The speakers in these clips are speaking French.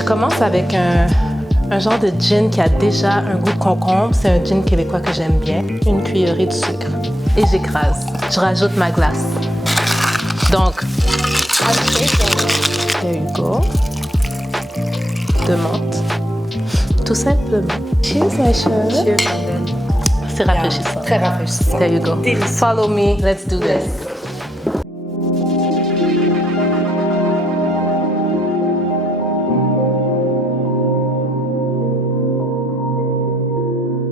Je commence avec un genre de gin qui a déjà un goût de concombre. C'est un gin québécois que j'aime bien. Une cuillerée de sucre. Et j'écrase. Je rajoute ma glace. Donc, there you go. De menthe. Tout simplement. Cheers, my chérie. Cheers, my belle. C'est rafraîchissant. Très rafraîchissant. There you go. Délicieux. Follow me. Let's do this.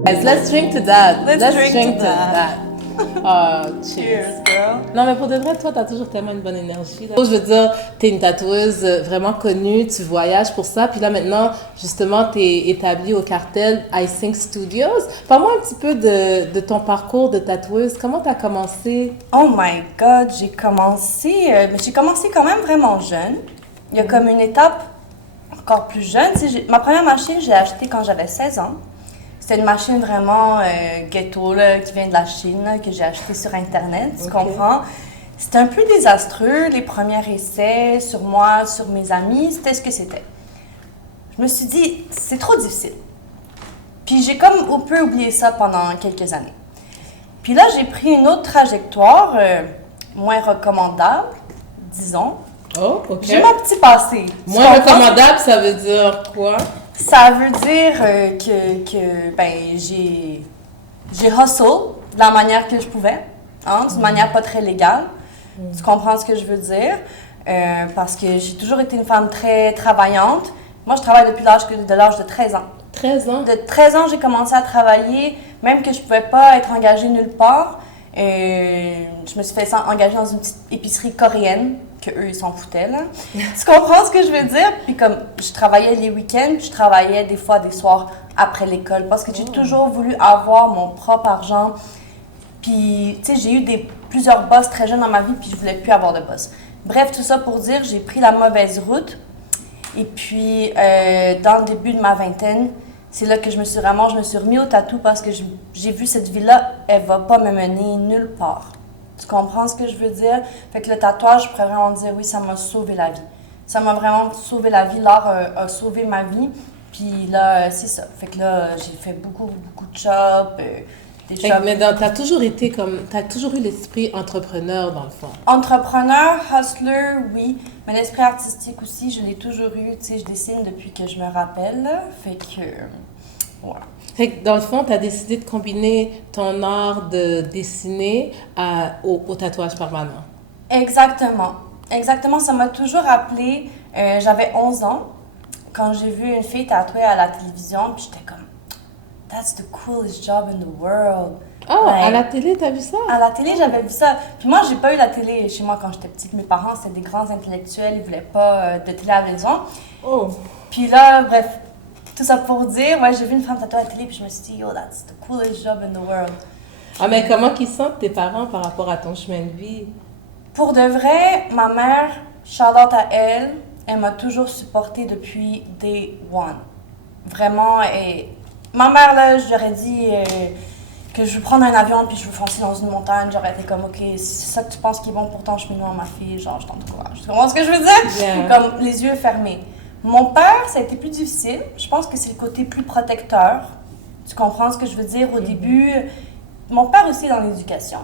Guys, let's drink to that. Let's drink to that. Oh, cheers. Cheers, girl. Non, mais pour de vrai, toi, t'as toujours tellement une bonne énergie. Là. Je veux dire, t'es une tatoueuse vraiment connue, tu voyages pour ça. Puis là, maintenant, justement, t'es établie au cartel iSync Studios. Parle-moi un petit peu de ton parcours de tatoueuse. Comment t'as commencé? Oh my God, j'ai commencé quand même vraiment jeune. Il y a comme une étape encore plus jeune. Tu sais, ma première machine, je l'ai achetée quand j'avais 16 ans. C'était une machine vraiment ghetto, là, qui vient de la Chine, là, que j'ai achetée sur Internet, tu comprends? C'était un peu désastreux, les premiers essais sur moi, sur mes amis, c'était ce que c'était. Je me suis dit, c'est trop difficile. Puis j'ai comme un peu oublié ça pendant quelques années. Puis là, j'ai pris une autre trajectoire, moins recommandable, disons. Oh, OK. J'ai mon petit passé. Moins recommandable, ça veut dire quoi? Ça veut dire que j'ai hustle de la manière que je pouvais, hein, d'une manière pas très légale. Tu comprends ce que je veux dire? Parce que j'ai toujours été une femme très travaillante. Moi, je travaille depuis l'âge de 13 ans. 13 ans? De 13 ans, j'ai commencé à travailler, même que je pouvais pas être engagée nulle part. Je me suis fait engager dans une petite épicerie coréenne, que eux ils s'en foutaient, là. Tu comprends ce que je veux dire? Puis comme je travaillais les week-ends, puis je travaillais des fois des soirs après l'école, parce que j'ai toujours voulu avoir mon propre argent. Puis, tu sais, j'ai eu plusieurs boss très jeunes dans ma vie, puis je voulais plus avoir de boss. Bref, tout ça pour dire, j'ai pris la mauvaise route. Et puis, dans le début de ma vingtaine, c'est là que je me suis remis au tatou parce que j'ai vu cette vie-là, elle va pas me mener nulle part. Tu comprends ce que je veux dire? Fait que le tatouage, je pourrais vraiment dire, oui, ça m'a sauvé la vie. Ça m'a vraiment sauvé la vie. L'art a sauvé ma vie. Puis là, c'est ça. Fait que là, j'ai fait beaucoup de jobs. Mais t'as toujours eu l'esprit entrepreneur, dans le fond. Entrepreneur, hustler, oui. Mais l'esprit artistique aussi, je l'ai toujours eu. Tu sais, je dessine depuis que je me rappelle. Là. Fait que, voilà. Fait que dans le fond, tu as décidé de combiner ton art de dessiner au tatouage permanent. Exactement. Exactement. Ça m'a toujours rappelé, j'avais 11 ans, quand j'ai vu une fille tatouée à la télévision, puis j'étais comme, that's the coolest job in the world. Oh, à la télé, t'as vu ça? À la télé, j'avais vu ça. Puis moi, j'ai pas eu la télé chez moi quand j'étais petite. Mes parents, c'était des grands intellectuels, ils voulaient pas de télé à la maison. Oh. Puis là, bref, tout ça pour dire, ouais, j'ai vu une femme tatouée à la télé, puis je me suis dit, yo, that's the coolest job in the world. Ah, mais comment qu'ils sentent tes parents par rapport à ton chemin de vie? Pour de vrai, ma mère, shout out à elle, elle m'a toujours supportée depuis day one. Vraiment, et ma mère, là, j'aurais dit que je veux prendre un avion puis je veux foncer dans une montagne, j'aurais été comme, OK, si c'est ça que tu penses qui est bon pour ton cheminement, ma fille, genre, je t'encourage. Tu comprends ce que je veux dire? Yeah. Comme les yeux fermés. Mon père, ça a été plus difficile. Je pense que c'est le côté plus protecteur. Tu comprends ce que je veux dire? Au début, mon père aussi est dans l'éducation.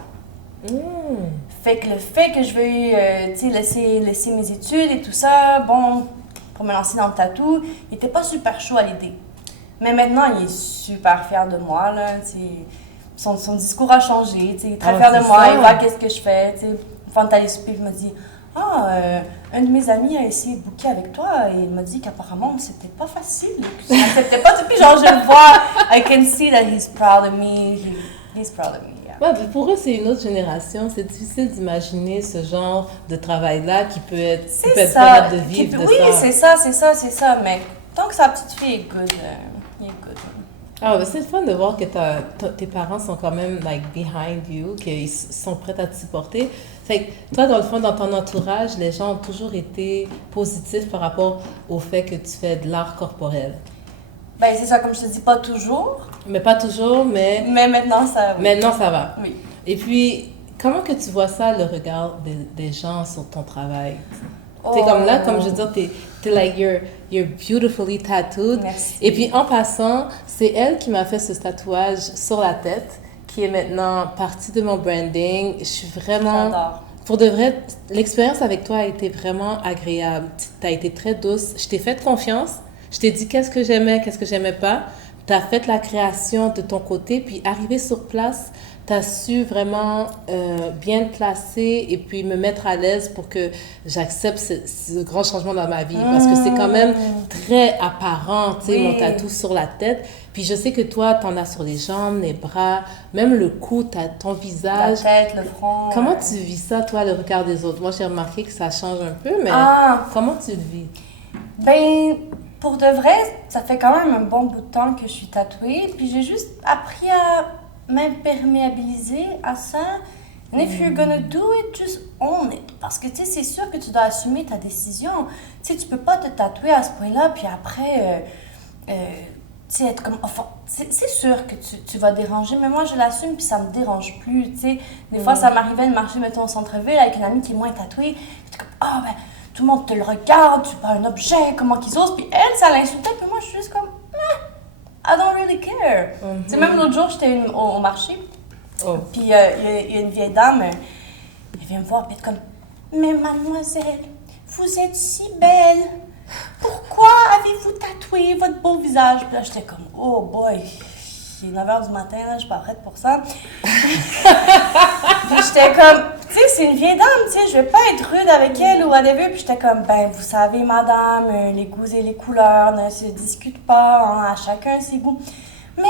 Fait que le fait que je veuille laisser mes études et tout ça, bon, pour me lancer dans le tatou, il était pas super chaud à l'idée. Mais maintenant, il est super fier de moi, là, son discours a changé, il est très fier de moi, il voit qu'est-ce que je fais, une fois on est allé souper, il m'a dit « Ah, un de mes amis a essayé de booker avec toi et il m'a dit qu'apparemment c'était pas facile, que tu n'acceptais pas. » Puis genre, je le vois, I can see that he's proud of me, he's proud of me. Ouais, pour eux, c'est une autre génération. C'est difficile d'imaginer ce genre de travail-là qui peut être permettre de vivre de ça. Oui, c'est ça. Mais tant que sa petite fille est good, il est good. Ah, c'est le fun de voir que tes parents sont quand même like behind you, qu'ils sont prêts à te supporter. Fait que toi, dans le fond, dans ton entourage, les gens ont toujours été positifs par rapport au fait que tu fais de l'art corporel. Ben, c'est ça, comme je te dis, pas toujours. Mais pas toujours, mais... Mais maintenant, ça... Oui. Maintenant, ça va. Oui. Et puis, comment que tu vois ça, le regard des gens sur ton travail? T'es comme là, comme je veux dire, t'es like, you're beautifully tattooed. Merci. Et puis, en passant, c'est elle qui m'a fait ce tatouage sur la tête, qui est maintenant partie de mon branding. Je suis vraiment... J'adore. Pour de vrai, l'expérience avec toi a été vraiment agréable. Tu as été très douce. Je t'ai fait confiance. Je t'ai dit qu'est-ce que j'aimais pas. Tu as fait la création de ton côté, puis arrivé sur place, tu as su vraiment bien te placer et puis me mettre à l'aise pour que j'accepte ce grand changement dans ma vie. Parce que c'est quand même très apparent, tu sais, mon tatou sur la tête. Puis je sais que toi, tu en as sur les jambes, les bras, même le cou, ton visage. La tête, le front. Comment tu vis ça, toi, le regard des autres? Moi, j'ai remarqué que ça change un peu, mais comment tu le vis? Ben, pour de vrai, ça fait quand même un bon bout de temps que je suis tatouée. Puis j'ai juste appris à m'imperméabiliser à ça. And if you're gonna do it, just own it. Parce que, tu sais, c'est sûr que tu dois assumer ta décision. Tu sais, tu peux pas te tatouer à ce point-là, puis après, tu sais, être comme... Enfin, c'est sûr que tu vas déranger, mais moi, je l'assume, puis ça me dérange plus, tu sais. Des fois, ça m'arrivait de marcher, mettons, au centre-ville avec une amie qui est moins tatouée. Puis comme, ben, tout le monde te le regarde, tu parles un objet, comment qu'ils osent. Puis elle, ça l'insultait, puis moi, je suis juste comme... I don't really care. Tu sais, même l'autre jour, j'étais au marché, puis il y a une vieille dame, elle vient me voir, puis elle est comme, mais mademoiselle, vous êtes si belle, pourquoi avez-vous tatoué votre beau visage? Puis là, j'étais comme, oh boy, il est 9h du matin, là, je suis pas prête pour ça. Puis j'étais comme, tu sais, c'est une vieille dame, tu sais, je vais pas être rude avec elle ou whatever. Puis j'étais comme, ben, vous savez, madame, les goûts et les couleurs ne se discutent pas, hein, à chacun ses goûts. Mais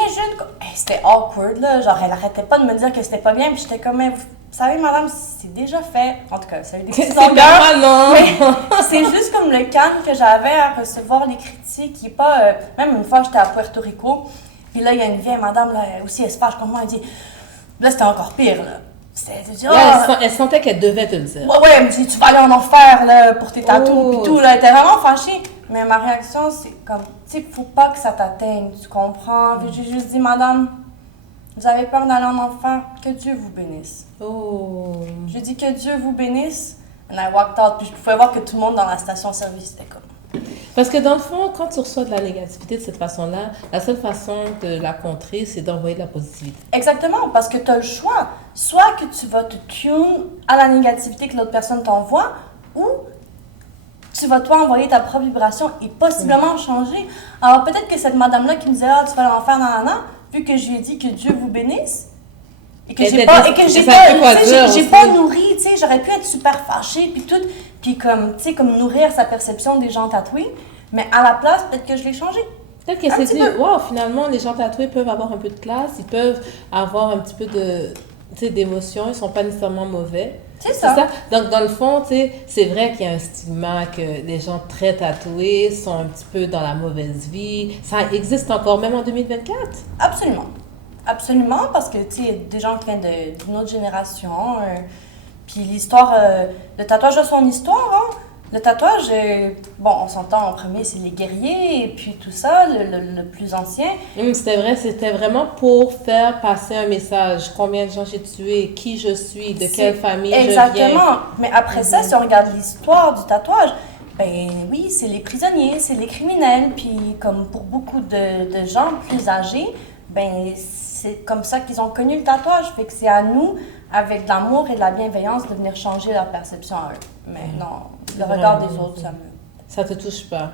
c'était awkward, là, genre, elle arrêtait pas de me dire que c'était pas bien. Puis j'étais comme, mais vous savez, madame, c'est déjà fait. En tout cas, ça a eu des petites longueurs. Non. Mais c'est juste comme le calme que j'avais à recevoir les critiques, qui est pas... même une fois, j'étais à Puerto Rico, puis là, il y a une vieille madame, là, aussi, elle se fâche comme moi, elle dit... Là, c'était encore pire, là. Elle sentait qu'elle devait te le dire. Ouais, elle me dit, tu vas aller en enfer, là, pour tes tatous, puis tout, là. Elle était vraiment fâchée. Mais ma réaction, c'est comme, tu sais, faut pas que ça t'atteigne, tu comprends? Puis j'ai juste dit, madame, vous avez peur d'aller en enfer? Que Dieu vous bénisse. J'ai dit que Dieu vous bénisse. And I walked out, puis je pouvais voir que tout le monde dans la station-service était comme... Parce que dans le fond, quand tu reçois de la négativité de cette façon-là, la seule façon de la contrer, c'est d'envoyer de la positivité. Exactement, parce que tu as le choix. Soit que tu vas te tune à la négativité que l'autre personne t'envoie, ou tu vas toi envoyer ta propre vibration et possiblement changer. Alors peut-être que cette madame-là qui me disait « Ah, tu vas aller en faire nanana », vu que je lui ai dit que Dieu vous bénisse, et que j'ai pas nourri, tu sais, j'aurais pu être super fâchée, puis tout, puis comme, tu sais, comme nourrir sa perception des gens tatoués, mais à la place, peut-être que je l'ai changé. Peut-être qu'elle s'est dit, wow, finalement, les gens tatoués peuvent avoir un peu de classe, ils peuvent avoir un petit peu de, tu sais, d'émotion, ils sont pas nécessairement mauvais. C'est ça. Donc, dans le fond, tu sais, c'est vrai qu'il y a un stigma que les gens très tatoués sont un petit peu dans la mauvaise vie. Ça existe encore, même en 2024? Absolument. Absolument, parce que, tu sais, des gens qui viennent d'une autre génération, puis l'histoire, le tatouage a son histoire, hein. Le tatouage, bon, on s'entend en premier, c'est les guerriers, et puis tout ça, le plus ancien. C'était vrai, c'était vraiment pour faire passer un message. Combien de gens j'ai tué, qui je suis, de quelle famille je viens. Exactement. Mais après ça, si on regarde l'histoire du tatouage, ben oui, c'est les prisonniers, c'est les criminels, puis comme pour beaucoup de gens plus âgés, ben c'est comme ça qu'ils ont connu le tatouage. Fait que c'est à nous, avec de l'amour et de la bienveillance, de venir changer leur perception à eux. Mais non, le regard des autres, ça te touche pas.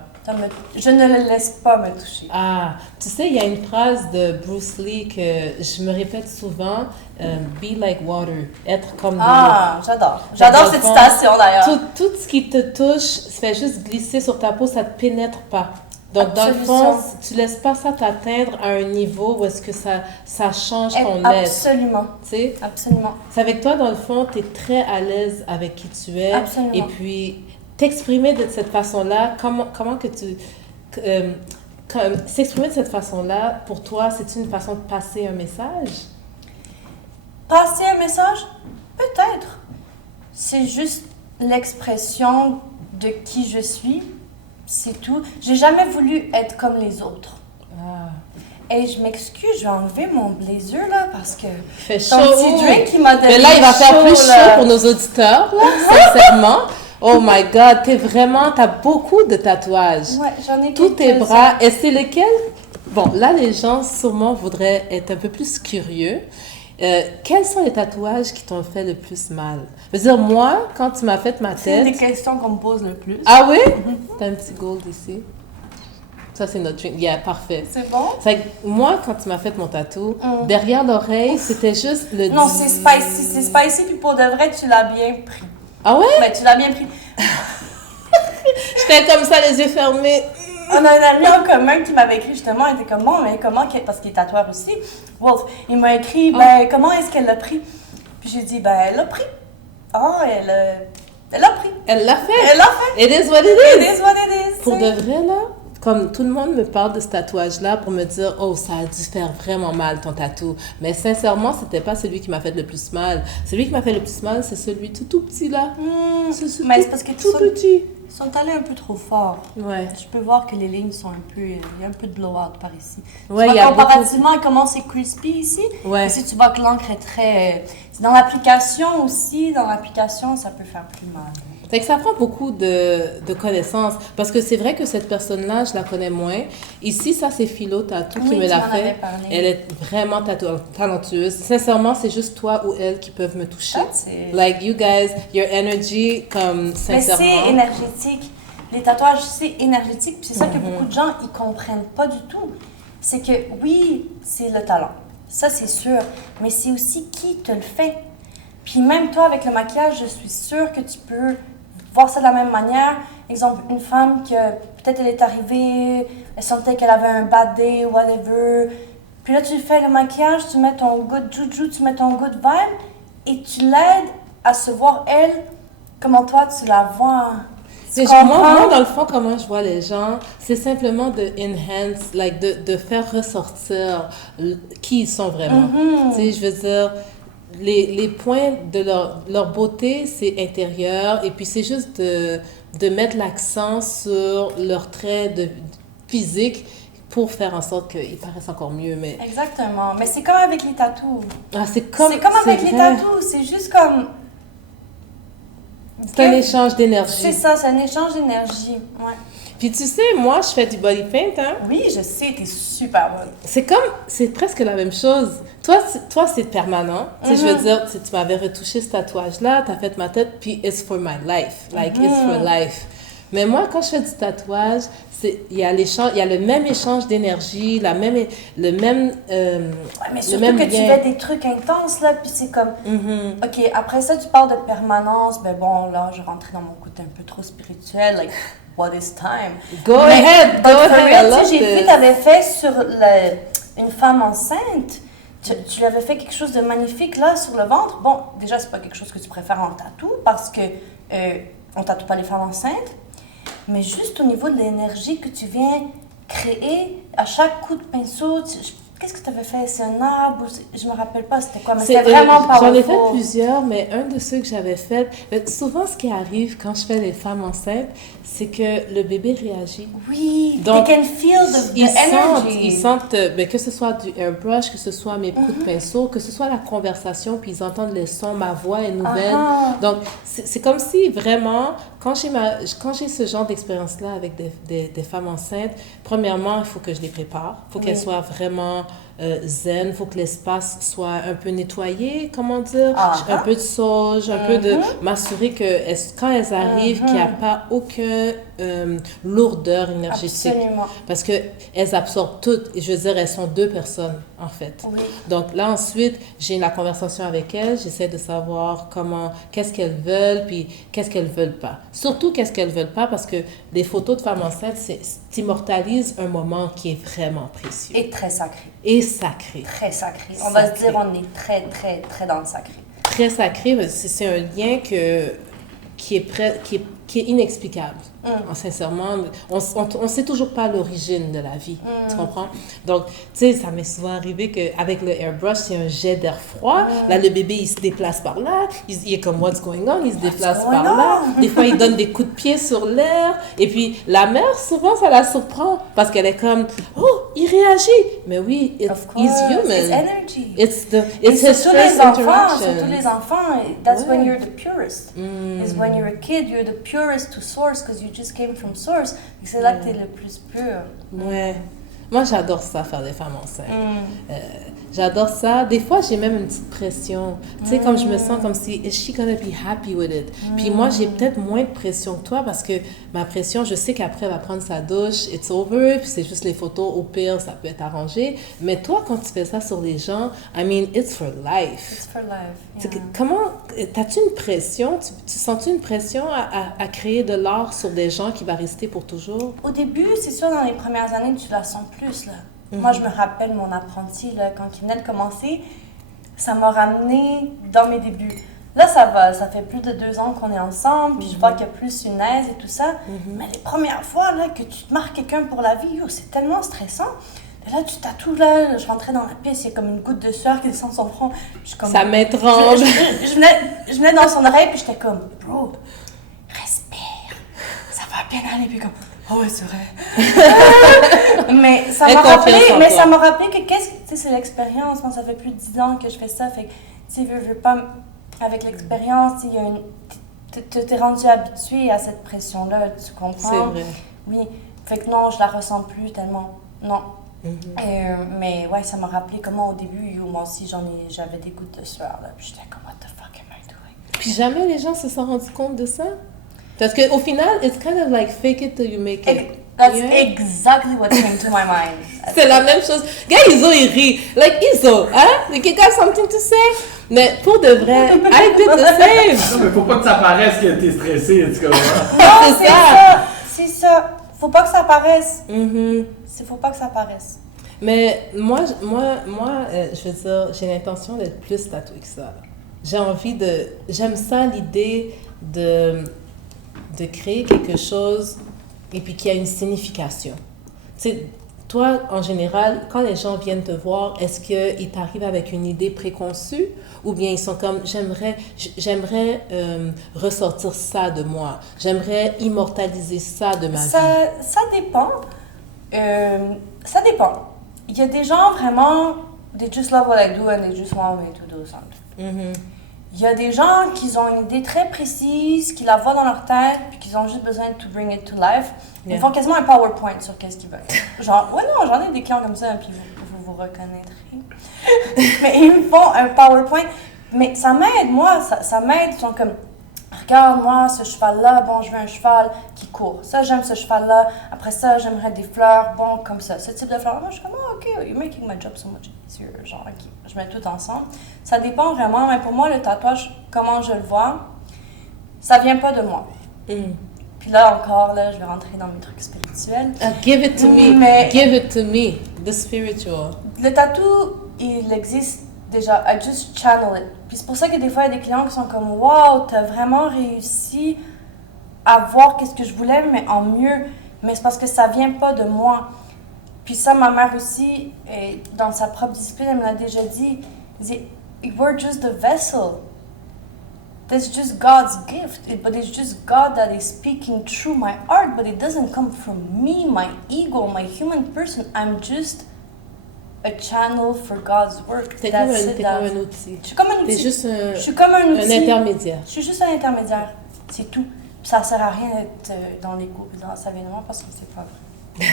Je ne le laisse pas me toucher. Ah, tu sais, il y a une phrase de Bruce Lee que je me répète souvent, be like water, être comme de l'eau. Ah, j'adore. J'adore cette citation d'ailleurs. Tout ce qui te touche, fait juste glisser sur ta peau, ça te pénètre pas. Donc, dans le fond, tu laisses pas ça t'atteindre à un niveau où est-ce que ça change ton être. Absolument. Tu sais? Absolument. C'est avec toi, dans le fond, tu es très à l'aise avec qui tu es. Absolument. Et puis, t'exprimer de cette façon-là, comment que tu... s'exprimer de cette façon-là, pour toi, c'est une façon de passer un message? Passer un message? Peut-être. C'est juste l'expression de qui je suis. C'est tout. J'ai jamais voulu être comme les autres. Et je m'excuse, je vais enlever mon blazer là parce que fait ton chaud. Petit drink qui m'a donné mais là, il va faire plus chaud pour nos auditeurs, là, sincèrement. Oh my God, t'as beaucoup de tatouages. Ouais, j'en ai Tous tes quelques-uns. bras. Et c'est lesquels? Bon, là, les gens sûrement voudraient être un peu plus curieux. Quels sont les tatouages qui t'ont fait le plus mal? Je veux dire, moi, quand tu m'as fait ma C'est une des tête... questions qu'on me pose le plus. Ah oui? T'as un petit gold ici. Ça, c'est notre drink. Yeah, parfait. C'est bon? C'est que moi, quand tu m'as fait mon tatou, derrière l'oreille, c'était juste le... Non, c'est spicy. C'est spicy, puis pour de vrai, tu l'as bien pris. Ah ouais? Ben, tu l'as bien pris. J'étais comme ça, les yeux fermés. On a un ami en commun qui m'avait écrit justement, il était comme bon, mais comment, parce qu'il est tatoueur aussi, Wolf, il m'a écrit, ben, comment est-ce qu'elle l'a pris? Puis j'ai dit, ben, elle l'a pris. Ah, elle l'a pris. Elle l'a fait. Elle l'a fait. It is what it It is. is what it is. Pour de vrai, là, comme tout le monde me parle de ce tatouage-là pour me dire « Oh, ça a dû faire vraiment mal ton tatou. » Mais sincèrement, c'était pas celui qui m'a fait le plus mal. Celui qui m'a fait le plus mal, c'est celui tout petit, là. Mais c'est parce que tout petit. Ils sont allés un peu trop fort. Ouais. Je peux voir que les lignes sont un peu... Il y a un peu de blowout par ici. Ouais, Tu il y vois, a comparativement à comment c'est crispy ici, Ouais. ici tu vois que l'encre est très... C'est dans l'application aussi, dans l'application, ça peut faire plus mal. Fait que ça prend beaucoup de connaissances. Parce que c'est vrai que cette personne-là, je la connais moins. Ici, ça, c'est Philo Tattoo qui Oui, me tu l'a m'en avais fait. parlé. Elle est vraiment talentueuse. Sincèrement, c'est juste toi ou elle qui peuvent me toucher. That's it. Like, you guys, your energy, comme, Mais sincèrement... c'est énergétique. Les tatouages, c'est énergétique. Puis c'est ça que beaucoup de gens, ils comprennent pas du tout. C'est que, oui, c'est le talent. Ça, c'est sûr. Mais c'est aussi qui te le fait. Puis même toi, avec le maquillage, je suis sûre que tu peux voir ça de la même manière. Exemple, une femme que peut-être elle est arrivée, elle sentait qu'elle avait un bad day, whatever. Puis là, tu fais le maquillage, tu mets ton good juju, tu mets ton good vibe et tu l'aides à se voir elle, comment toi tu la vois. Mais moi, dans le fond, comment je vois les gens, c'est simplement de enhance, like de faire ressortir qui ils sont vraiment. Tu sais, je veux dire, les points de leur beauté, c'est intérieur, et puis c'est juste de mettre l'accent sur leurs traits physiques pour faire en sorte qu'ils paraissent encore mieux. Mais... Exactement. Mais c'est comme avec les tatous. Ah, c'est comme avec les tatous. C'est juste comme... C'est un échange d'énergie. C'est ça, c'est un échange d'énergie. Ouais. Puis tu sais, moi, je fais du body paint, hein? Oui, je sais, t'es super bonne. C'est presque la même chose. Toi, c'est permanent. Tu sais, je veux dire, tu m'avais retouché ce tatouage-là, t'as fait ma tête, puis it's for my life. Like, it's for life. Mais moi, quand je fais du tatouage, il y a le même échange d'énergie, le même mais surtout que tu fais des trucs intenses, là, puis c'est comme... OK, après ça, tu parles de permanence. Ben bon, là, je rentrais dans mon côté un peu trop spirituel, like, what is time? Go ahead, I love J'ai vu, t'avais fait sur une femme enceinte. Tu lui avais fait quelque chose de magnifique, là, sur le ventre. Bon, déjà, c'est pas quelque chose que tu préfères en tatou, parce que on tatoue pas les femmes enceintes. Mais juste au niveau de l'énergie que tu viens créer, à chaque coup de pinceau, qu'est-ce que tu avais fait? C'est un arbre? Je me rappelle pas c'était quoi, mais c'était vraiment powerful. J'en ai fait plusieurs, mais un de ceux que j'avais fait, souvent ce qui arrive quand je fais les femmes enceintes, c'est que le bébé réagit. Oui, donc they can feel the energy. Ils sentent que ce soit du airbrush, que ce soit mes coups de pinceau, que ce soit la conversation, puis ils entendent les sons, ma voix est nouvelle. Donc, c'est comme si vraiment, quand j'ai ce genre d'expérience-là avec des femmes enceintes, premièrement, il faut que je les prépare. Il faut qu'elles soient vraiment zen. Il faut que l'espace soit un peu nettoyé, comment dire, un peu de sauge, un peu de m'assurer que quand elles arrivent, qu'il n'y a pas aucune lourdeur énergétique. Absolument. Parce qu'elles absorbent toutes. Et je veux dire, elles sont deux personnes, en fait. Oui. Donc là, ensuite, j'ai la conversation avec elles. J'essaie de savoir qu'est-ce qu'elles veulent, puis qu'est-ce qu'elles veulent pas. Surtout, qu'est-ce qu'elles veulent pas, parce que les photos de femmes enceintes, t'immortalisent un moment qui est vraiment précieux. Et très sacré. Et sacré. Très sacré. On va se dire, on est très, très, très dans le sacré. Très sacré, c'est un lien qui est inexplicable. Sincèrement, on sait toujours pas l'origine de la vie, tu comprends? Donc, tu sais, ça m'est souvent arrivé qu'avec le airbrush, c'est un jet d'air froid. Là, le bébé, il se déplace par là. Il est comme, what's going on? Il se déplace par là. Des fois, il donne des coups de pied sur l'air. Et puis, la mère, souvent, ça la surprend parce qu'elle est comme, oh, il réagit. Mais oui, he's human. It's energy. It's his first interaction. Surtout les enfants, that's when Ouais. you're the purest. Is when you're a kid, you're the purest to source because you just came from source. Et c'est là que t'es le plus pur. Ouais. Moi, j'adore ça, faire des femmes enceintes. J'adore ça. Des fois, j'ai même une petite pression. Tu sais, comme je me sens comme si, is she gonna be happy with it? Puis moi, j'ai peut-être moins de pression que toi parce que ma pression, je sais qu'après, elle va prendre sa douche, it's over, puis c'est juste les photos. Au pire, ça peut être arrangé. Mais toi, quand tu fais ça sur les gens, I mean, it's for life. It's for life. C'est Yeah. que- Comment, t'as-tu une pression? Tu sens-tu une pression à créer de l'art sur des gens qui va rester pour toujours? Au début, c'est sûr, dans les premières années, tu la sens plus, là. Moi, je me rappelle mon apprenti, là, quand il venait de commencer, ça m'a ramené dans mes débuts. Là, ça va, ça fait plus de 2 ans qu'on est ensemble, puis je vois qu'il y a plus une aise et tout ça. Mais les premières fois, là, que tu te marques quelqu'un pour la vie, c'est tellement stressant. Et là, tu tatoues, là, je rentrais dans la pièce, il y a comme une goutte de sueur qui descend de son front. Je suis comme... Ça m'étrange. Je venais dans son oreille, puis j'étais comme, bro, respire, ça va bien aller, puis comme, oh ouais, c'est vrai. Mais ça m'a rappelé que tu sais, c'est l'expérience. Moi, ça fait plus de 10 ans que je fais ça, fait que, tu sais, veux pas, avec l'expérience, il y a une... T'es rendu habitué à cette pression-là, tu comprends? C'est vrai. Oui, fait que non, je la ressens plus tellement, non. Mais ouais, ça m'a rappelé comment au début, moi aussi, j'avais des gouttes de sueur, là, puis j'étais comme, what the fuck am I doing? Puis jamais les gens se sont rendus compte de ça? Parce qu'au final, it's kind of like fake it till you make it. That's Yeah. exactly what came to my mind. C'est la même chose. Gars, Iso, il rit. Like, Iso, hein? Like, you got something to say? Mais pour de vrai, I did the same. Non, mais faut pas que ça paraisse que t'es stressé, tu comprends? Non, C'est ça. c'est ça. Faut pas que ça paraisse. Mhm. Faut pas que ça paraisse. Mais moi, je veux dire, j'ai l'intention d'être plus tatouée que ça. J'aime ça, l'idée de créer quelque chose et puis qui a une signification. Tu sais, toi, en général, quand les gens viennent te voir, est-ce qu'ils t'arrivent avec une idée préconçue ou bien ils sont comme, j'aimerais ressortir ça de moi, j'aimerais immortaliser ça de ma vie. Ça dépend. Ça dépend. Il y a des gens vraiment, they just love what I do and they just want me to do something. Mhm. Il y a des gens qui ont une idée très précise, qui la voient dans leur tête, puis qui ont juste besoin de bring it to life. Ils font quasiment un PowerPoint sur qu'est-ce qu'ils veulent. Genre, ouais, non, j'en ai des clients comme ça, puis vous reconnaîtrez. Mais ils me font un PowerPoint. Mais ça m'aide, moi, ça m'aide. Ils sont comme, regarde, moi, ce cheval-là, bon, je veux un cheval qui court. Ça, j'aime ce cheval-là. Après ça, j'aimerais des fleurs, bon, comme ça. Ce type de fleurs. Moi, je suis comme, oh, OK, you're making my job so much easier. Genre, OK, je mets tout ensemble. Ça dépend vraiment, mais pour moi, le tatouage, comment je le vois, ça vient pas de moi. Puis là, encore, là, je vais rentrer dans mes trucs spirituels. Give it to me. Mais- Give it to me. The spiritual. Le tatou, il existe déjà. I just channel it. Puis c'est pour ça que des fois, il y a des clients qui sont comme, wow, t'as vraiment réussi à voir qu'est-ce que je voulais, mais en mieux. Mais c'est parce que ça vient pas de moi. Puis ça, ma mère aussi, dans sa propre discipline, elle me l'a déjà dit. Elle dit, we're just the vessel. That's just God's gift. But it's just God that is speaking through my art, but it doesn't come from me, my ego, my human person. I'm just a channel for God's work. T'es comme un outil. Je suis comme un outil. T'es juste Je suis comme un outil. un intermédiaire. Je suis juste un intermédiaire. C'est tout. Puis ça sert à rien d'être dans l'ego et dans ça vient de moi parce que c'est pas vrai.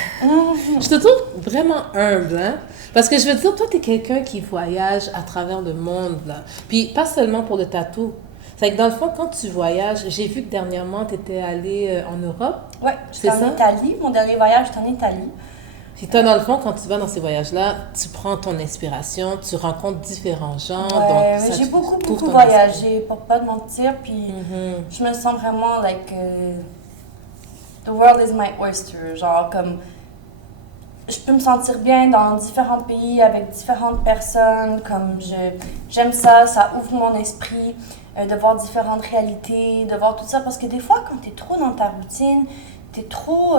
Je te trouve vraiment humble, hein? Parce que je veux dire, toi, t'es quelqu'un qui voyage à travers le monde, là. Puis pas seulement pour le tatou. C'est que dans le fond, quand tu voyages, j'ai vu que dernièrement, t'étais allée en Europe. Ouais, j'étais C'est ça? en Italie. Mon dernier voyage, j'étais en Italie. Puis toi, dans le fond, quand tu vas dans ces voyages-là, tu prends ton inspiration, tu rencontres différents gens. Ouais, donc mais ça, j'ai tu beaucoup trouves ton voyagé, pour pas te mentir. Puis Mhm. je me sens vraiment like the world is my oyster. Genre comme je peux me sentir bien dans différents pays avec différentes personnes. Comme j'aime ça, ça ouvre mon esprit de voir différentes réalités, de voir tout ça. Parce que des fois, quand t'es trop dans ta routine, t'es trop,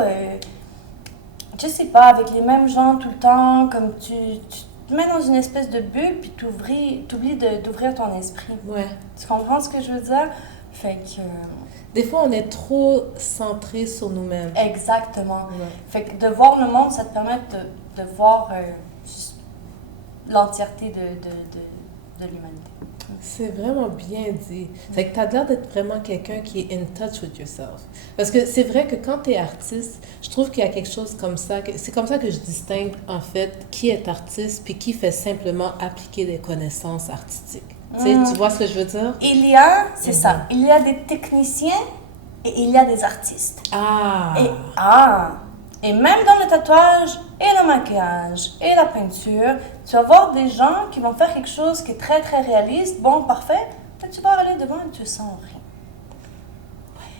je sais pas, avec les mêmes gens tout le temps, comme tu te mets dans une espèce de bulle, puis t'oublies d'ouvrir ton esprit. Ouais. Tu comprends ce que je veux dire? Fait que... Des fois, on est trop centré sur nous-mêmes. Exactement. Ouais. Fait que de voir le monde, ça te permet de voir juste l'entièreté de l'humanité. C'est vraiment bien dit. C'est que tu as l'air d'être vraiment quelqu'un qui est in touch with yourself. Parce que c'est vrai que quand tu es artiste, je trouve qu'il y a quelque chose comme ça. C'est comme ça que je distingue, en fait, qui est artiste puis qui fait simplement appliquer des connaissances artistiques. Tu vois ce que je veux dire? Il y a, c'est ça, il y a des techniciens et il y a des artistes. Et même dans le tatouage et le maquillage et la peinture, tu vas voir des gens qui vont faire quelque chose qui est très très réaliste, bon, parfait, mais tu vas aller devant et tu sens rien.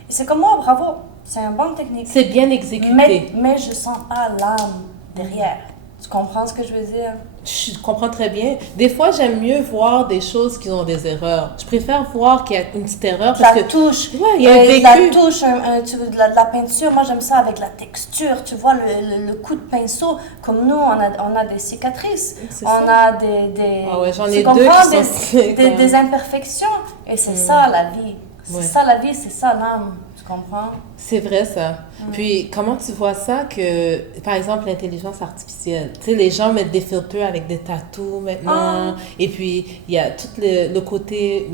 Et c'est comme moi, bravo, c'est une bonne technique. C'est bien exécuté. Mais je sens pas l'âme derrière. Tu comprends ce que je veux dire? Je comprends très bien. Des fois, j'aime mieux voir des choses qui ont des erreurs. Je préfère voir qu'il y a une petite erreur parce que... touche. Ouais, il y a un vécu. La touche, de la peinture, moi j'aime ça avec la texture. Tu vois le coup de pinceau. Comme nous, on a des cicatrices. On a des ah ouais, j'en ai deux qui sont... des imperfections. Et c'est ça la vie. C'est ça la vie, c'est ça l'âme. Tu comprends? C'est vrai ça. Puis comment tu vois ça que, par exemple, l'intelligence artificielle, tu sais, les gens mettent des filtres avec des tatous maintenant, et puis il y a tout le côté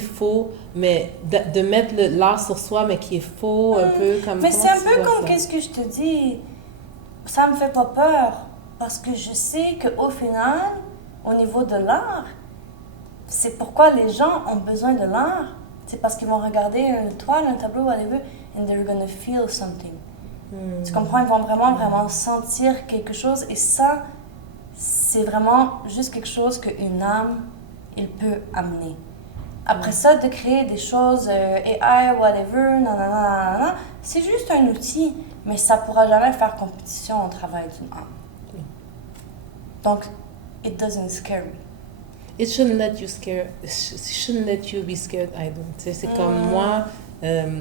faux, mais de mettre l'art sur soi, mais qui est faux, un peu comme... Mais c'est un peu comme qu'est-ce que je te dis, ça me fait pas peur, parce que je sais qu'au final, au niveau de l'art, c'est pourquoi les gens ont besoin de l'art. C'est parce qu'ils vont regarder une toile, un tableau, whatever, and they're gonna feel something. Tu comprends? Ils vont vraiment sentir quelque chose. Et ça, c'est vraiment juste quelque chose qu'une âme, il peut amener. Après ça, de créer des choses, AI, whatever, nanana, c'est juste un outil. Mais ça ne pourra jamais faire compétition au travail d'une âme. Donc, it doesn't scare me. It shouldn't let you be scared either. C'est comme moi.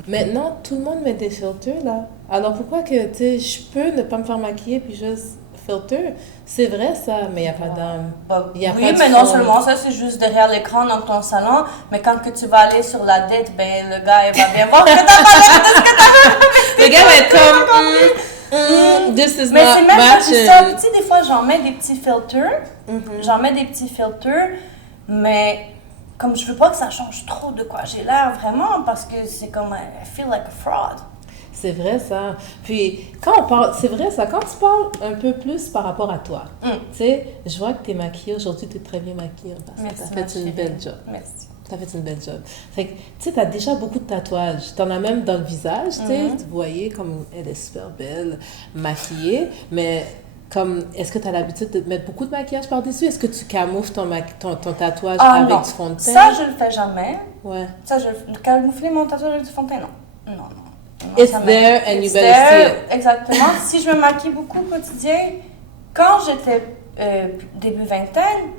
Maintenant, tout le monde met des filtres, là. Alors pourquoi que, tu sais, je peux ne pas me faire maquiller puis juste filtre? C'est vrai, ça, mais il n'y a pas d'âme. Oui, mais non seulement ça, c'est juste derrière l'écran dans ton salon, mais quand que tu vas aller sur la dette, ben, le gars, il va bien voir que t'as pas l'air de ce que t'as. Le gars va être comme... this is mais not c'est même pas matching. juste ça. Tu sais, des fois, j'en mets des petits filtres. Mais comme je veux pas que ça change trop de quoi j'ai l'air vraiment, parce que c'est comme I feel like a fraud. C'est vrai ça. Puis quand on parle, c'est vrai ça, quand tu parles un peu plus par rapport à toi, tu sais, je vois que tu es maquillée aujourd'hui, tu es très bien maquillée parce que tu as fait une belle job. Merci. Tu as fait une belle job. Fait que, tu sais, tu as déjà beaucoup de tatouages. Tu en as même dans le visage, tu sais, vous voyez comme elle est super belle, maquillée, mais... Comme, est-ce que tu as l'habitude de mettre beaucoup de maquillage par-dessus? Est-ce que tu camoufles ton tatouage avec non. du fond de teint? Ça, je le fais jamais. Ouais. Ça, camoufler mon tatouage avec du fond de teint, non. Non. It's there and you better see it. Exactement. Si je me maquille beaucoup au quotidien, quand j'étais début vingtaine,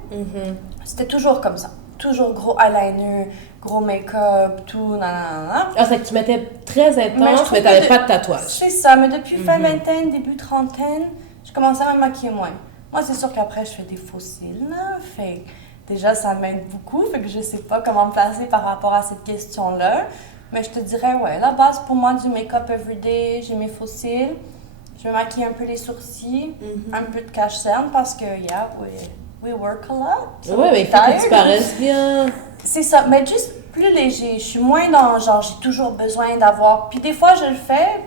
c'était toujours comme ça. Toujours gros eyeliner, gros make-up, tout, nanana. Ah, c'est que tu mettais très intense, mais tu n'avais pas de tatouage. C'est ça, mais depuis fin vingtaine, début trentaine, je commençais à me maquiller moins. Moi, c'est sûr qu'après, je fais des faux cils, là. Fait déjà, ça m'aide beaucoup. Fait que je sais pas comment me placer par rapport à cette question-là. Mais je te dirais, ouais, la base pour moi du make-up everyday, j'ai mes faux cils. Je me maquille un peu les sourcils, un peu de cache-cerne parce que, we work a lot. So ouais, mais il faut que tu paraisses bien. C'est ça, mais juste plus léger. Je suis moins dans, genre, j'ai toujours besoin d'avoir... Puis des fois, je le fais,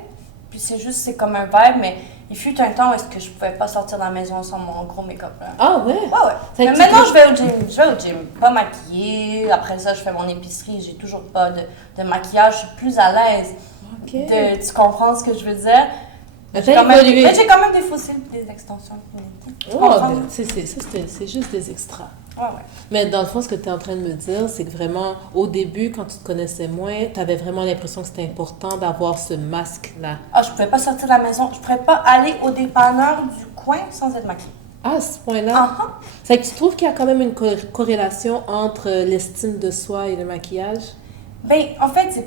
puis c'est comme un vibe, mais... Il fut un temps où est-ce que je pouvais pas sortir de la maison sans mon gros make-up. Là. Ah ouais? Ouais. Mais maintenant, je vais au gym. Pas maquillée. Après ça, je fais mon épicerie. J'ai toujours pas de maquillage. Je suis plus à l'aise. OK. Tu comprends ce que je veux dire? Mais j'ai quand même des fossiles et des extensions. C'est juste des extras. Ouais. Mais dans le fond, ce que tu es en train de me dire, c'est que vraiment, au début, quand tu te connaissais moins, tu avais vraiment l'impression que c'était important d'avoir ce masque-là. Ah, je pouvais pas sortir de la maison. Je pouvais pas aller au dépanneur du coin sans être maquillée. Ah, à ce point-là? C'est que tu trouves qu'il y a quand même une corrélation entre l'estime de soi et le maquillage? Ben, en fait,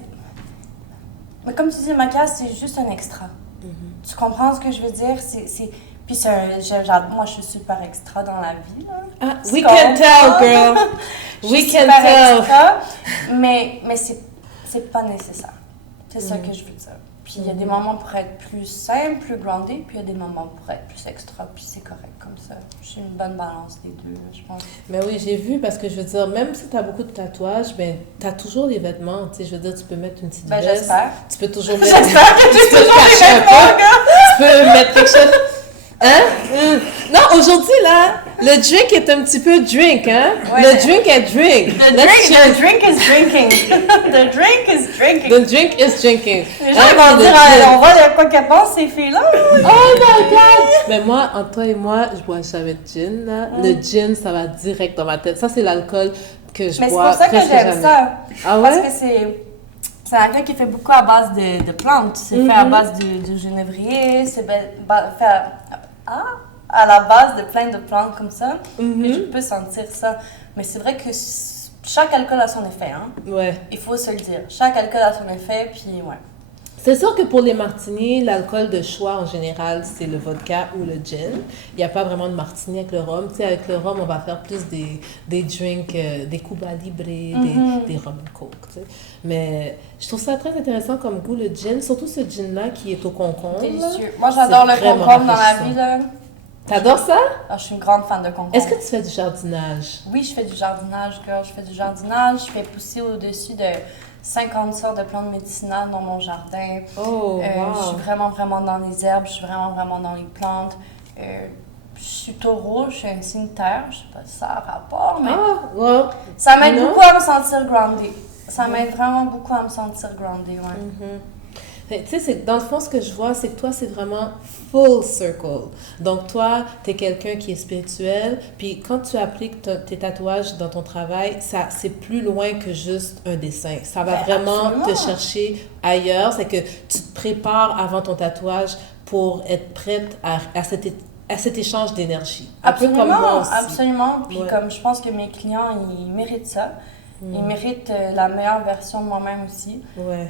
mais comme tu dis, le maquillage, c'est juste un extra. Tu comprends ce que je veux dire? Puis moi, je suis super extra dans la vie, là. Ah, we can tell, girl! We can tell! Extra, mais c'est pas nécessaire. C'est ça que je veux dire. Puis il y a des moments pour être plus simple, plus groundé, puis il y a des moments pour être plus extra, puis c'est correct comme ça. J'ai une bonne balance des deux, je pense. Mais oui, j'ai vu, parce que je veux dire, même si tu as beaucoup de tatouages, ben, tu as toujours les vêtements. Tu sais, je veux dire, tu peux mettre une petite veste. J'espère. Tu peux toujours mettre. J'espère que tu peux toujours cacher les un vêtements, peu. Tu peux mettre quelque chose. Hein? Non, aujourd'hui, là, le drink est un petit peu drink, hein? Ouais. Le drink est drink. The drink is drinking. The drink is drinking. The drink is drinking. Les gens vont dire, on voit de quoi qu'elles pensent, ces filles-là. Oh my God! Mais moi, entre toi et moi, je bois jamais de gin, là. Le gin, ça va direct dans ma tête. Ça, c'est l'alcool que je Mais c'est bois pour ça que presque j'aime jamais. ça. Ah ouais? Parce que c'est un gars qui fait beaucoup à base de plantes. C'est fait à base de genévrier, c'est fait à la base de plein de plantes comme ça. Et je peux sentir ça. Mais c'est vrai que chaque alcool a son effet, hein. Ouais. Il faut se le dire. Chaque alcool a son effet, puis ouais. C'est sûr que pour les martinis, l'alcool de choix en général, c'est le vodka ou le gin. Il n'y a pas vraiment de martini avec le rhum. Tu sais, avec le rhum, on va faire plus des drinks, des Cuba Libre, des rum and coke, tu sais. Mais je trouve ça très intéressant comme goût, le gin. Surtout ce gin-là qui est au concombre. Délicieux. Moi, j'adore le vraiment concombre dans la rafraîchissant. vie, là. T'adores ça? Alors, je suis une grande fan de concombre. Est-ce que tu fais du jardinage? Oui, je fais du jardinage, girl. Je fais du jardinage. Je fais pousser au-dessus de 50 sortes de plantes médicinales dans mon jardin. Oh, Je wow! suis vraiment, vraiment dans les herbes. Je suis vraiment, vraiment dans les plantes. Je suis taureau, je suis un signe terre. Je sais pas si ça a rapport, mais Ah, ouais. ça m'aide Non? beaucoup à me sentir grounded. Ça m'aide vraiment beaucoup à me sentir grounded, ouais. Tu sais, c'est- dans le fond, ce que je vois, c'est que toi, c'est vraiment full circle. Donc, toi, tu es quelqu'un qui est spirituel, puis quand tu appliques tes tatouages dans ton travail, ça, c'est plus loin que juste un dessin. Ça va Ben, vraiment absolument. te chercher ailleurs. C'est que tu te prépares avant ton tatouage pour être prête à cet échange d'énergie. Un peu comme moi aussi. Absolument. Puis Ouais. comme je pense que mes clients, ils méritent ça. Ils méritent la meilleure version de moi-même aussi. Ouais.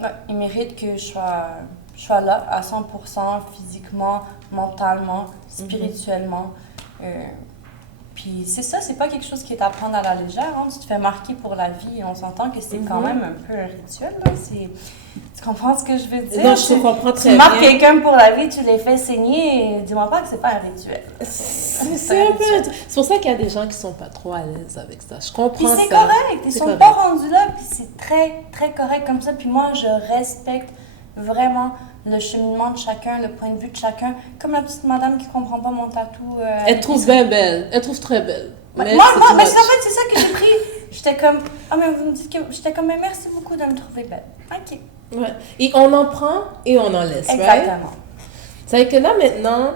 Ouais, ils méritent que je sois là à 100% physiquement, mentalement, spirituellement. Puis c'est ça, c'est pas quelque chose qui est à prendre à la légère. Hein. Tu te fais marquer pour la vie et on s'entend que c'est quand même un peu un rituel. Là. Tu comprends ce que je veux dire? Non, je te comprends très Tu marques bien. quelqu'un pour la vie, tu les fais saigner et dis-moi pas que c'est pas un rituel. C'est un peu... C'est pour ça qu'il y a des gens qui sont pas trop à l'aise avec ça. Je comprends Puis ça. c'est correct, ils C'est sont correct. pas rendus là, puis c'est très, très correct comme ça. Puis moi, je respecte vraiment le cheminement de chacun, le point de vue de chacun. Comme la petite madame qui comprend pas mon tatou. Elle trouve bien belle. Elle trouve très belle. Moi, Mais moi, c'est mais too c'est en much. fait, c'est ça que j'ai pris. J'étais comme, ah, mais vous me dites que. J'étais comme, mais merci beaucoup de me trouver belle. Ok. Ouais. Et on en prend et on en laisse, right? Exactement. C'est vrai que là, maintenant,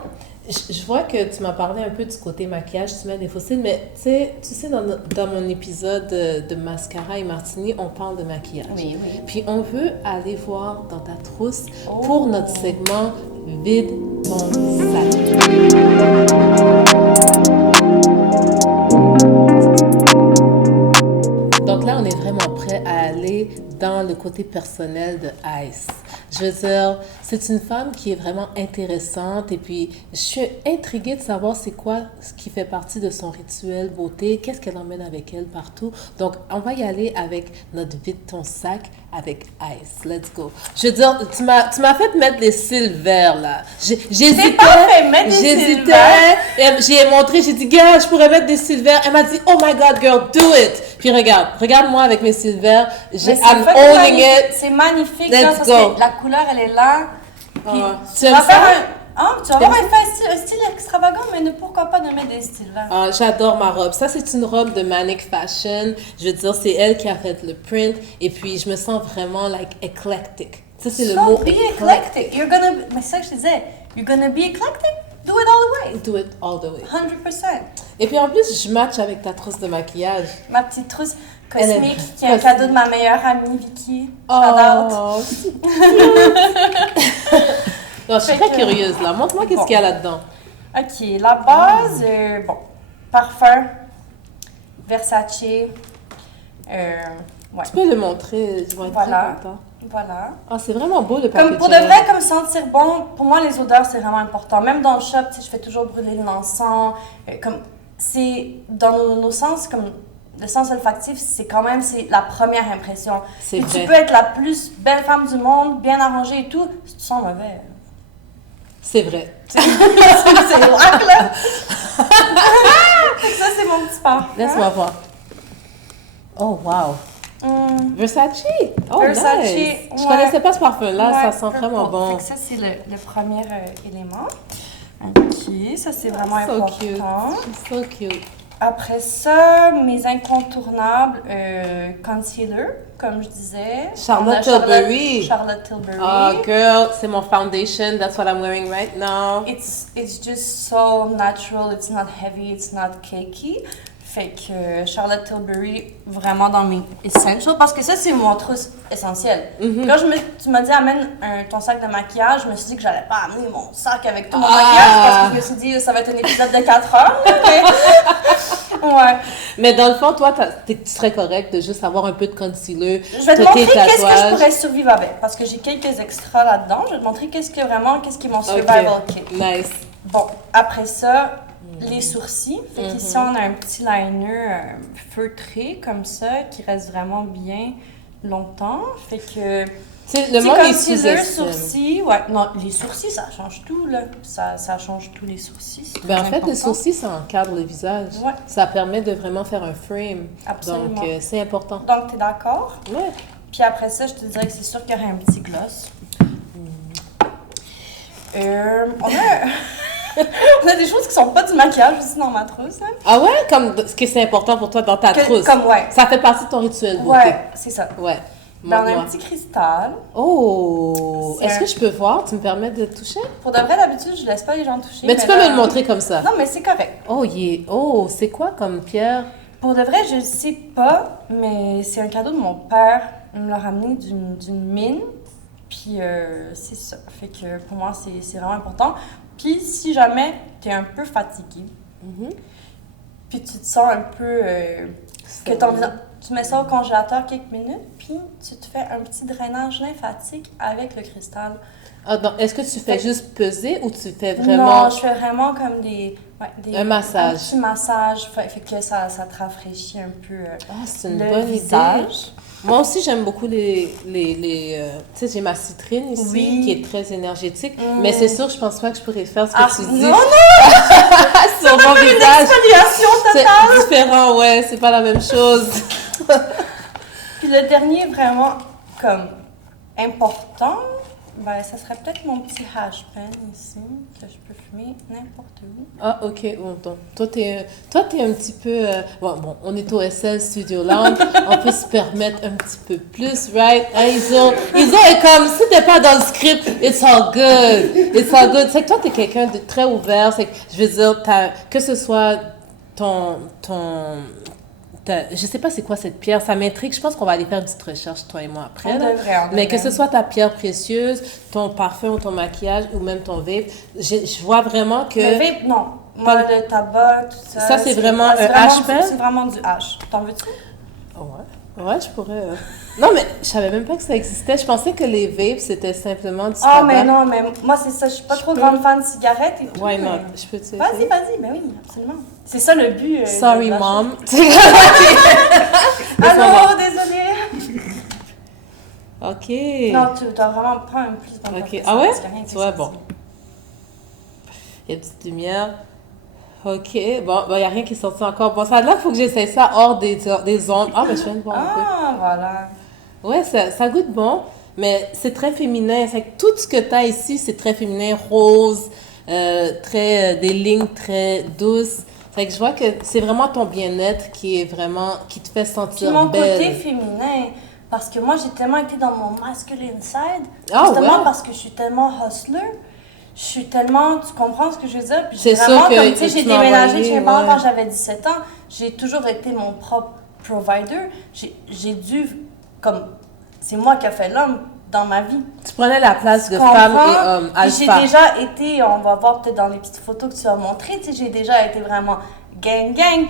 je vois que tu m'as parlé un peu du côté maquillage, tu mets des fossiles, mais tu sais dans mon épisode de Mascara et Martini, on parle de maquillage. Oui, oui. Puis on veut aller voir dans ta trousse pour notre segment Vide ton sac. Donc là, on est vraiment prêt à aller dans le côté personnel de Ice. Je veux dire, c'est une femme qui est vraiment intéressante et puis je suis intriguée de savoir c'est quoi ce qui fait partie de son rituel beauté, qu'est-ce qu'elle emmène avec elle partout. Donc, on va y aller avec notre vide ton sac avec Ice. Let's go. Je veux dire, tu m'as fait mettre les cils verts là. J'hésitais. pas fait mettre des cils J'hésitais. verts. Et j'ai montré, j'ai dit, gars, je pourrais mettre des cils verts. Elle m'a dit, oh my God, girl, do it. Puis regarde-moi avec mes cils verts. Mais I'm fucking owning magnifique. it. C'est magnifique, Let's là, parce go. que la couleur, elle est là. Puis Tu tu aimes vas ça? faire tu vas avoir un style extravagant, mais pourquoi pas de mettre des styles verts? Ah, j'adore ma robe. Ça, c'est une robe de Manic Fashion. Je veux dire, c'est elle qui a fait le print. Et puis, je me sens vraiment, like, eclectic. Ça, c'est le mot So be eclectic. You're gonna, mais c'est ça que je disais. You're gonna be eclectic. Do it all the way. Do it all the way. 100%. Et puis, en plus, je match avec ta trousse de maquillage. Ma petite trousse Elle est cosmique qui est un cosmique. cadeau de ma meilleure amie Vicky. Shout out. Oh, non, je suis Fait très que- curieuse, là. Montre-moi qu'est-ce Bon. qu'il y a là-dedans. Ok, la base, bon, parfum, Versace, ouais. Tu peux le montrer, je vais être Voilà. très contente. Voilà. Ah, c'est vraiment beau le packaging. Comme pour de vrai, comme sentir bon, pour moi, les odeurs, c'est vraiment important. Même dans le shop, tu sais, je fais toujours brûler l'encens. Comme, c'est, dans nos sens, comme le sens olfactif, c'est quand même, c'est la première impression. C'est Puis vrai. tu peux être la plus belle femme du monde, bien arrangée et tout, si tu sens mauvais. C'est vrai. C'est wack, là! Ça, c'est mon petit parfum. Laisse-moi voir. Oh, wow. Versace. Oh, Versace, nice. Je ouais. connaissais pas ce parfum-là, Ouais, ça sent vraiment purple. bon. Fait que ça, c'est le premier élément. OK, ça, c'est vraiment So important. cute. So cute. Après ça, mes incontournables, concealer, comme je disais. Charlotte On a Tilbury. Charlotte Tilbury. Oh, girl, c'est mon foundation. That's what I'm wearing right now. It's just so natural, it's not heavy, it's not cakey. Fait que Charlotte Tilbury, vraiment dans mes essentials, parce que ça, c'est mon trousse essentielle. Quand tu m'as dit, amène ton sac de maquillage, je me suis dit que j'allais pas amener mon sac avec tout mon maquillage, parce que je me suis dit, ça va être un épisode de 4 heures. Mais... ouais. Mais dans le fond, toi, tu serais correct de juste avoir un peu de concealer. Je vais te montrer qu'est-ce que je pourrais survivre avec, parce que j'ai quelques extras là-dedans. Je vais te montrer qu'est-ce qui est mon survival kit. Nice. Bon, après ça, les sourcils. Fait qu'ici, on a un petit liner feutré comme ça qui reste vraiment bien longtemps. Fait que... Le monde est concealer, sous-estime. sourcils, ouais. Non, les sourcils, ça change tout, là. Ça change tous les sourcils. C'est Ben, en très fait, les important. sourcils, ça encadre le visage. Ouais. Ça permet de vraiment faire un frame. Absolument. Donc, c'est important. Donc, t'es d'accord? Ouais. Puis après ça, je te dirais que c'est sûr qu'il y aurait un petit gloss. On a des choses qui sont pas du maquillage aussi dans ma trousse. Hein. Ah ouais? Comme ce que c'est important pour toi dans ta trousse. Comme, ouais. Ça fait partie de ton rituel beauté. Ouais, c'est ça. Ouais. Ben, on a un Montre-moi. petit cristal. Oh! C'est Est-ce un- que je peux voir? Tu me permets de toucher? Pour de vrai, d'habitude, je laisse pas les gens toucher. Mais tu peux là- me le montrer comme ça. Non, mais c'est correct. Oh, oh, c'est quoi comme pierre? Pour de vrai, je le sais pas, mais c'est un cadeau de mon père. Il me l'a ramené d'une mine. Puis c'est ça. Fait que pour moi, c'est vraiment important. Puis si jamais tu es un peu fatigué, puis tu te sens un peu que tu mets ça au congélateur quelques minutes, puis tu te fais un petit drainage lymphatique avec le cristal. Ah, donc, est-ce que tu fais juste peser ou tu fais vraiment... Non, je fais vraiment comme Un massage. Un petit massage. Fait que ça te rafraîchit un peu Ah, c'est une le bonne visage. idée. Moi aussi, j'aime beaucoup les tu sais, j'ai ma citrine ici, Oui. qui est très énergétique. Mais c'est sûr, je pense pas que je pourrais faire ce que Ah, tu dis non, sur mon une visage. exfoliation C'est totale! différent, ouais, c'est pas la même chose. Puis le dernier vraiment comme important, ben ça serait peut-être mon petit hash pen ici, que je peux fumer n'importe où. Ah, ok, bon, donc, toi, t'es un petit peu... bon, on est au SL Studio Lounge, on peut se permettre un petit peu plus, right? Hein, ils ont est comme, si t'es pas dans le script, it's all good, it's all good. C'est que toi, t'es quelqu'un de très ouvert, c'est que, je veux dire, que ce soit je sais pas c'est quoi cette pierre, ça m'intrigue. Je pense qu'on va aller faire une petite recherche, toi et moi, après. On là. devrait. Mais que ce soit ta pierre précieuse, ton parfum ou ton maquillage ou même ton vape, je vois vraiment que... Le vape, non. Moi, le tabac, tout ça. Ça, c'est vraiment c'est un vraiment hash du- pen? C'est vraiment du hash. T'en veux-tu? Ouais, je pourrais... Non, mais je savais même pas que ça existait. Je pensais que les vapes, c'était simplement du Ah, tabac. mais non, mais moi, c'est ça. Je suis pas trop grande fan de cigarettes et tout. Why mais- not? Je peux te Vas-y, ben oui, absolument. C'est ça le but. Sorry, de la mom. chose. Allô, désolée. OK. Non, tu dois vraiment prendre un plus dans ta OK. tête, Ah ouais? parce qu'il y a rien qui Tu vois, sorti. bon. Il y a une petite lumière. OK. Bon, il n'y a rien qui est sorti encore. Bon, ça a l'air qu'il faut que j'essaie ça hors des ondes. Ah, mais je viens de voir un peu. Ah, voilà. Ouais, ça goûte bon, mais c'est très féminin. C'est que tout ce que tu as ici, c'est très féminin, rose, des lignes très douces. Fait que je vois que c'est vraiment ton bien-être qui te fait Puis sentir mon belle. côté féminin, parce que moi, j'ai tellement été dans mon masculine side, Ah, justement ouais? parce que je suis tellement hustler. Je suis tellement, tu comprends ce que je veux dire? Puis C'est vraiment, sûr que comme tu sais, tu j'ai m'as déménagé envoyé, chez mes parents ouais. quand j'avais 17 ans. J'ai toujours été mon propre provider. J'ai dû, comme, c'est moi qui ai fait l'homme dans ma vie. Tu prenais la place de Comprends? femme et homme, Puis j'ai alpha. déjà été, on va voir peut-être dans les petites photos que tu as montrées, tu sais, j'ai déjà été vraiment gang, gang.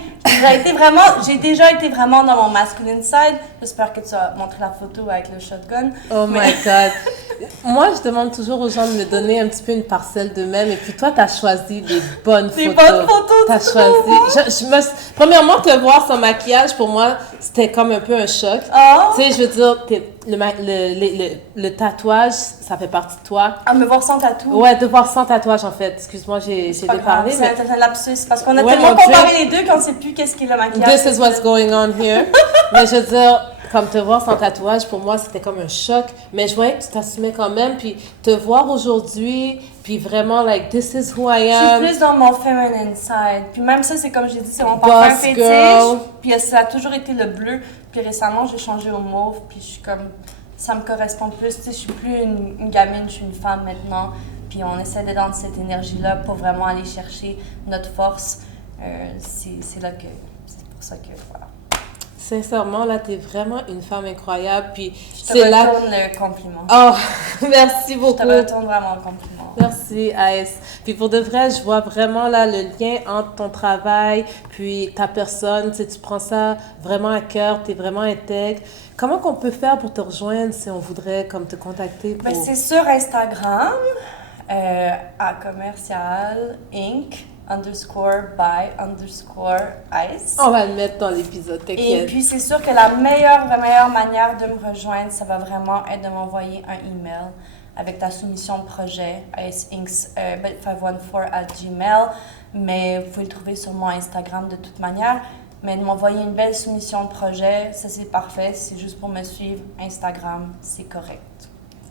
J'ai déjà été vraiment dans mon masculine side. J'espère que tu vas montrer la photo avec le shotgun. Oh my God. Moi, je demande toujours aux gens de me donner un petit peu une parcelle d'eux-mêmes. Et puis toi, tu as choisi des bonnes photos. Des bonnes photos, tu as choisi. Premièrement, te voir sans maquillage, pour moi, c'était comme un peu un choc. Oh. Tu sais, je veux dire, le tatouage, ça fait partie de toi. Ah, me voir sans tatou. Ouais, de voir sans tatouage, en fait. Excuse-moi, j'ai déparlé. C'est un lapsus, parce qu'on a Ouais, tellement mon comparé les deux qu'on ne sait plus qu'est-ce qu'est le maquillage. This is what's going on here. Mais je veux dire, comme te voir sans tatouage, pour moi, c'était comme un choc. Mais je voyais que tu t'assumais quand même. Puis te voir aujourd'hui, puis vraiment, like, this is who I Je am. suis plus dans mon feminine side. Puis même ça, c'est comme j'ai dit, c'est mon Boss parfum fétiche. girl. Puis ça a toujours été le bleu. Puis récemment, j'ai changé au mauve. Puis je suis comme, ça me correspond plus. Tu sais, je suis plus une gamine, je suis une femme maintenant. Puis on essaie d'être dans cette énergie-là pour vraiment aller chercher notre force. C'est pour ça que, voilà. Sincèrement, là, t'es vraiment une femme incroyable. Puis Je te retourne le compliment. Oh, merci beaucoup. Je te retourne vraiment le compliment. Merci, Ice. Puis pour de vrai, je vois vraiment là le lien entre ton travail puis ta personne. Tu sais, tu prends ça vraiment à cœur, tu es vraiment intègre. Comment qu'on peut faire pour te rejoindre si on voudrait comme te contacter pour... Ben, c'est sur Instagram, à commercial Inc. _by_ice. On va le mettre dans l'épisode, Et t'inquiète. puis, c'est sûr que la meilleure manière de me rejoindre, ça va vraiment être de m'envoyer un email avec ta soumission de projet, iceinc514@gmail. Mais vous pouvez le trouver sur mon Instagram de toute manière. Mais de m'envoyer une belle soumission de projet, ça c'est parfait. C'est juste pour me suivre. Instagram, c'est correct.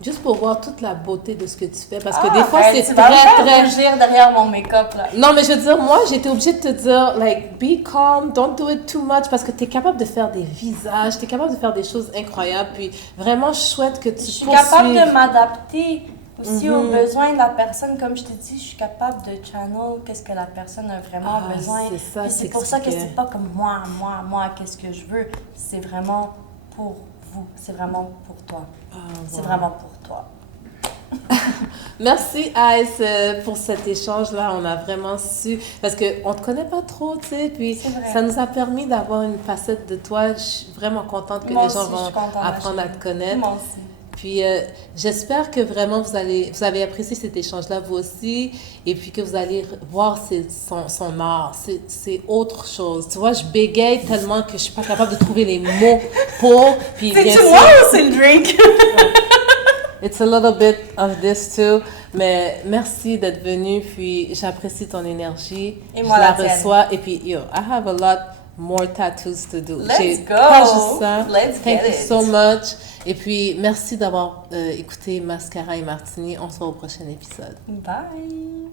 Juste pour voir toute la beauté de ce que tu fais. Parce que des fois, c'est tu vas me faire très... rougir derrière mon make-up, là. Non, mais je veux dire, moi, j'étais obligée de te dire, like, be calm, don't do it too much, parce que tu es capable de faire des visages, tu es capable de faire des choses incroyables, puis vraiment, je souhaite que tu Je suis poursuives. capable de m'adapter aussi aux besoins de la personne. Comme je te dis, je suis capable de channel qu'est-ce que la personne a vraiment besoin. C'est ça, Puis c'est pour ça que c'est pas comme moi, qu'est-ce que je veux. C'est vraiment pour vous. C'est vraiment pour toi. C'est vraiment pour toi. Merci Ice pour cet échange-là, on a vraiment su, parce qu'on ne te connaît pas trop, tu sais, puis ça nous a permis d'avoir une facette de toi. Je suis vraiment contente que les gens vont apprendre à te connaître. Moi aussi. Puis j'espère que vraiment vous avez apprécié cet échange-là vous aussi, et puis que vous allez voir son art, c'est autre chose. Tu vois, je bégaye tellement que je suis pas capable de trouver les mots pour. C'est-tu moi ou c'est le drink? It's a little bit of this too, mais merci d'être venu, puis j'apprécie ton énergie. Et moi, je la tienne. reçois, et puis yo, I have a lot more tattoos to do. Let's go! Pas juste ça. Let's Thank get you it. so much. Et puis, merci d'avoir écouté Mascara et Martini. On se voit au prochain épisode. Bye!